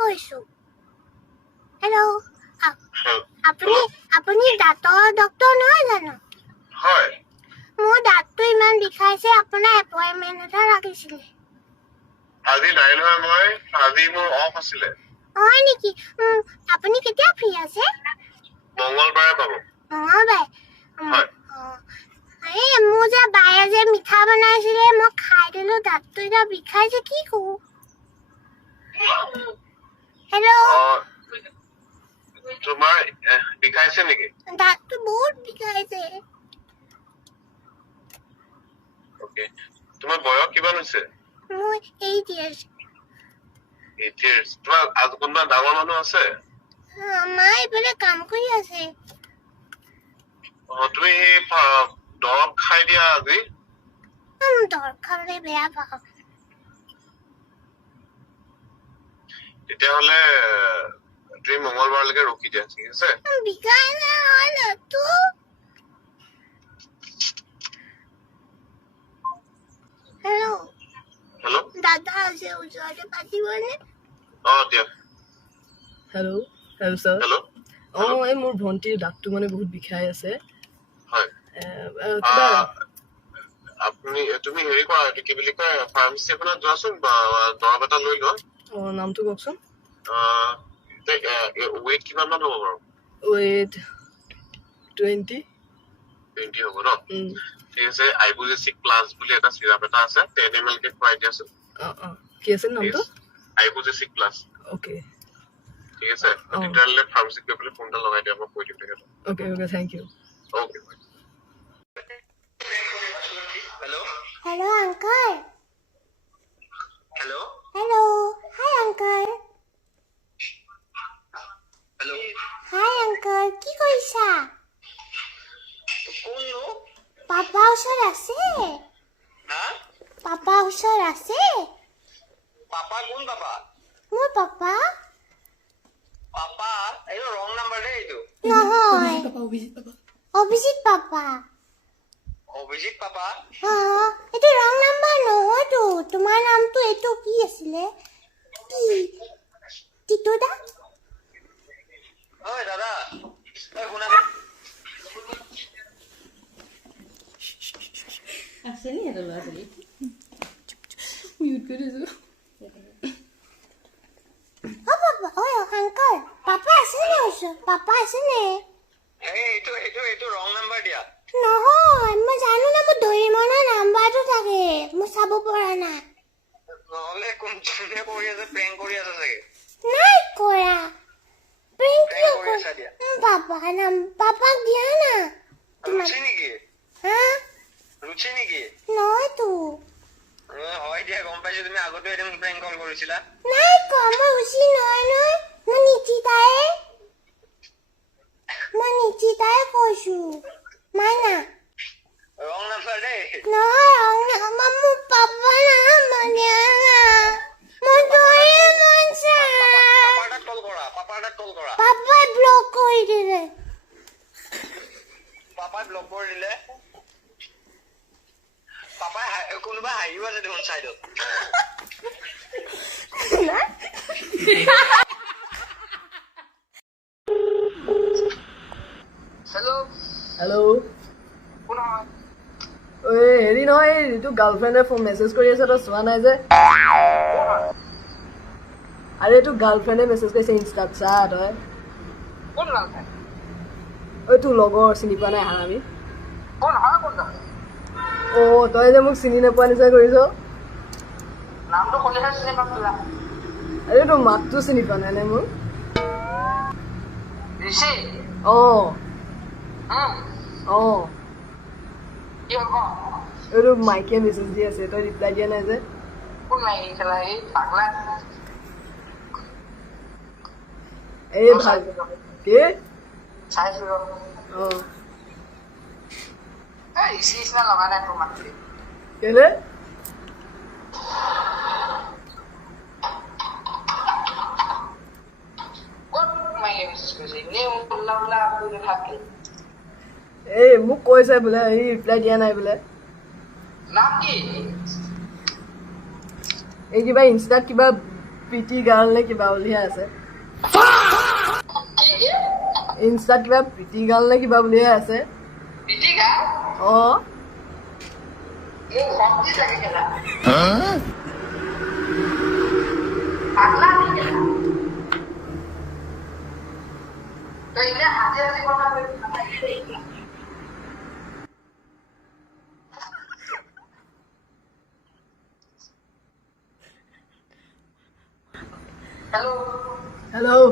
কৈছো হেল্ল' আপুনি দাঁতৰ ডক্টৰ নহয় জানো হয় মোৰ দাঁতটো ইমান বিষাইছে আপোনাৰ এপইণ্টমেণ্ট এটা লাগিছিলে আজি নাই নহয় আজি মোৰ অফ আছিলে হয় নেকি আপুনি কেতিয়া ফ্ৰী আছে মঙ্গলবাৰে পাব মঙ্গলবাৰে হয় মোৰ যে বায়ে যে মিঠা বনাইছিলে মই খাই দিলো দাঁতটো এতিয়া বিষাইছে কি কৰো হেল্ল' তোমাৰ বিষাইছে নেকি দাঁতটো বহুত বিষাইছে ওকে তোমাৰ বয়স কিমান হৈছে মোৰ 8 years 8 years তোমাৰ আৰু কোনোবা ডাঙৰ মানুহ আছে মা এইফালে কাম কৰি আছে তুমি দৰৱ খাই দিয়া আজি দৰৱ খাবলৈ বেয়া পাওঁ তেতিয়াহ'লে তুমি মঙ্গলবাৰলৈকে ৰখি দিয়া ঠিক আছে বিষাইছে হয় দাঁতটো হেল্ল' দাদা আছে ওচৰতে পাতিবনে দিয়া হেল্ল' ছাৰ হেল্ল' এই মোৰ ভণ্টিৰ দাঁতটো মানে বহুত বিষাই আছে হয় কিবা তুমি হেৰি কৰা কি বুলি কয় ফাৰ্মাচী এখনত যোৱাচোন দৰৱ এটা লৈ লোৱা নামটো কওকচোন ৱেইট কিমান মান হ'ব বাৰু ৱেইট 20 হ'ব ন ঠিক আছে আইবুজেচিক প্লাছ বুলি এটা চিৰাপ এটা আছে 10 ml কে খুৱাই দিয়াচোন কি আছে নামটো আইবুজেচিক প্লাছ অ'কে ঠিক আছে তেতিয়াহ'লে ফাৰ্মাচীত গৈ পেলাই ফোনটা লগাই দিয়া মই কৈ দিম তেখেতক okay thank you okay Hello, Uncle. Hello? Hello. Hi, Uncle. Hello? Hi, Uncle. কি কৰিছা? কোন নো? পাপা ওচৰত আছে? হা? পাপা ওচৰত আছে? পাপা কোন পাপা? মোৰ পাপা? পাপা? এইটো ৰং নাম্বাৰ দে এইটো। নহয়। অভিজিত পাপা। অভিজিত পাপা? এইটো ৰং নাম্বাৰ নহয়তো তোমাৰ নামটো এইটো কি আছিলে কি টিটু দা ঐ দাদা ঐ শুনা আছে নি এটা ল'ৰা ছোৱালী মিউট কৰি দিছো পাপা আংকল পাপা আছে নে ওচৰত পাপা আছে নে এইটো ৰং নাম্বাৰ দিয়া নহয় মই জানো না মোৰ দৰিমনৰ নাম্বাৰটো থাকে মই চাব পৰা নাই নহ'লে কোনজনে কৰি আছে প্ৰেংক কৰি আছে চাগে নাই কৰা প্ৰেংক কিয় কৰি আছা দিয়া পাপাক দিয়া না ৰুচি নেকি হা ৰুচি নেকি নহয়তো হয় দিয়া গম পাইছো তুমি আগতে এদিন প্ৰেংক কল কৰিছিলা নাই কোৱা মই ৰুচি নহয় মই নিচিতাই কৈছো মাইনা ৰং নাম্বাৰ দেই নহয় মোৰ পাপা নাম মই দৰিমন ছাৰ পাপাৰ তাত কল কৰা পাপাই ব্লক কৰি দিলে পাপাই ব্লক কৰি দিলে পাপাই কোনোবা হাঁহিও আছে দেখোন চাইডত হেল্ল' হেৰি নহয় এইটো গাৰ্লফ্ৰেণ্ডে ফোন মেছেজ কৰি আছে তই চোৱা নাই যে আৰে এইটো গাৰ্লফ্ৰেণ্ডে মেছেজ কৰিছে ইনষ্টাত চা তই তোৰ লগৰ চিনি পোৱা নাই হাৰামি তই যে মোক চিনি নোপোৱা নিচিনা কৰিছ আৰে তোৰ মাতটো চিনি পোৱা নাই নে মোৰ এইটো মাইকে মেছেজ দি আছে তই ৰিপ্লাই দিয়া নাই যে এই ভাল কি কেলে এই মোক কৈছে বোলে সি ৰিপ্লাই দিয়া নাই বোলে এই কিবা ইনষ্টাত কিবা প্ৰীতি গাৰ্ল নে কিবা বুলিহে আছে ইনষ্টাত কিবা প্ৰীতি গাৰ্ল নে কিবা বুলিহে আছে অ হেল্ল'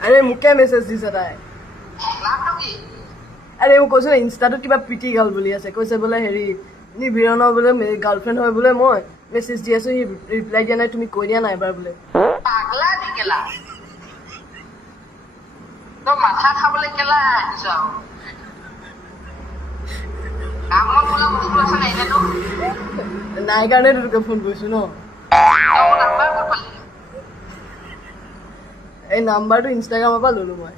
আৰে মোকে মেছেজ দিছে তাই আৰে মোক কৈছো ইনষ্টাটোত কিবা প্ৰীতি গাৰ্ল বুলি আছে কৈছে বোলে হেৰি নিবিৰণৰ বোলে গাৰ্লফ্ৰেণ্ড হয় বোলে মই মেছেজ দি আছো সি ৰিপ্লাই দিয়া নাই তুমি কৈ দিয়া নাই এবাৰ বোলে মাথা খাবলৈ কেলা আহিছ নাই কাৰণে তোকে ফোন কৰিছো ন এই নাম্বাৰটো ইনষ্টাগ্ৰামৰ পৰা ললো মই